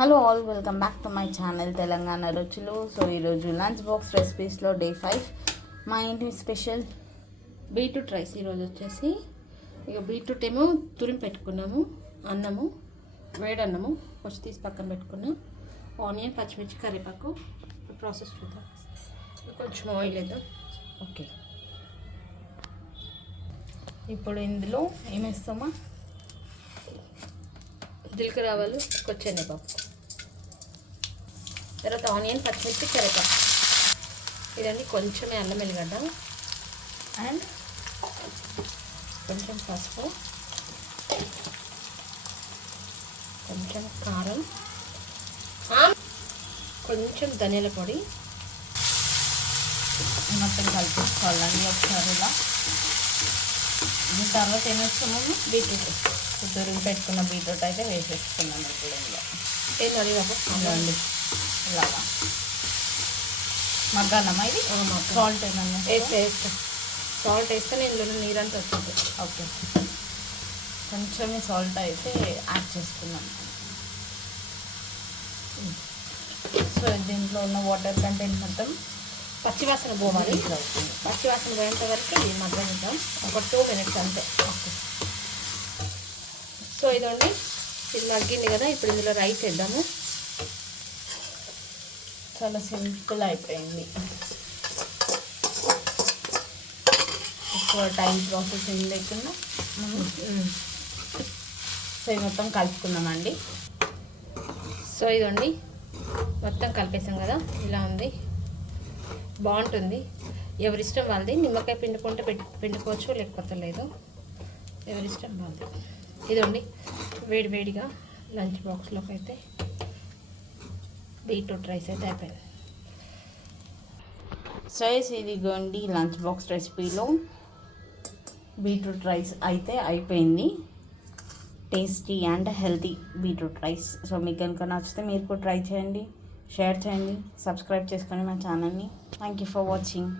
Hello all welcome back to my channel Telangana రుచులు so ఈరోజు lunch box రెసిపీస్లో day five మా ఇంటి స్పెషల్ బీట్రూట్ రైస్ ఈరోజు వచ్చేసి. ఇక బీట్రూట్ ఏమో తురిమి పెట్టుకున్నాము అన్నము వేడన్నము కొంచెం తీసి పక్కన పెట్టుకున్నాం. ఆనియన్ పచ్చిమిర్చి కరివేపాకు ప్రాసెస్ చూద్దాం. కొంచెం ఆయిల్ వేద్దాం. ఓకే ఇప్పుడు ఇందులో ఏమేస్తామా జీలకర్ర ఆవాలు శనగపప్పు తర్వాత ఆనియన్ పచ్చిమిర్చి కరివేపాకు. ఇదండి కొంచెమే అల్లం వెల్లిగడ్డ అండ్ కొంచెం పసుపు. కొంచెం కారం. కొంచెం ధనియాల పొడి. మొత్తం కలిపించుకోవాలండి ఒకసారి ఇలా. దీని తర్వాత ఏమేస్తామమ్మా బీట్రూట్ తురిమి పెట్టుకున్న బీట్రూట్ అయితే వేసేసుకున్నాం ఇప్పుడు ఇందులో. ఏం బాబు? ఇలాండి ఇలాగా మగ్గాలమ్మా ఇది? సాల్ట్ ఏమన్నా వేస్తే వేస్తా. సాల్ట్ వేస్తే నేను నీరంతా వచ్చింది ఓకే. కొంచెం సాల్ట్ అయితే యాడ్ చేసుకున్నాం సో దీంట్లో ఉన్న వాటర్ కంటెంట్ మొత్తం పచ్చివాసన పోవాలి. పచ్చివాసన పోయేంత వరకు ఇది మగ్గనిద్దాం ఒక టూ మినిట్స్ అంతే. ఓకే. సో ఇదండి ఇది మగ్గింది కదా ఇప్పుడు ఇందులో రైస్ వేద్దాము. చాలా సింపుల్ అయిపోయింది. ఎక్కువ టైం ప్రాసెస్ ఏం లేకుండా మనం సో ఇది మొత్తం కలుపుకుందామండి. సో ఇదండి మొత్తం కలిపేసాం కదా ఇలా ఉంది. బాగుంటుంది. ఎవరిష్టం వాళ్ళది. నిమ్మకాయ పిండుకుంటే పిండుకోవచ్చు లేకపోతే లేదు. ఎవరిష్టం వాళ్ళది. ఇదండి వేడి వేడిగా లంచ్ బాక్స్లోకి అయితే బీట్రూట్ రైస్ అయితే అయిపోయింది. సో ఇదిగోండి లంచ్ బాక్స్ రెసిపీలో బీట్రూట్ రైస్ అయితే అయిపోయింది. Tasty and healthy beetroot rice. So మీకు కనుక నచ్చితే మీరు కూడా ట్రై చేయండి షేర్ చేయండి సబ్స్క్రైబ్ చేసుకోండి మా ఛానల్ని. Thank you for watching.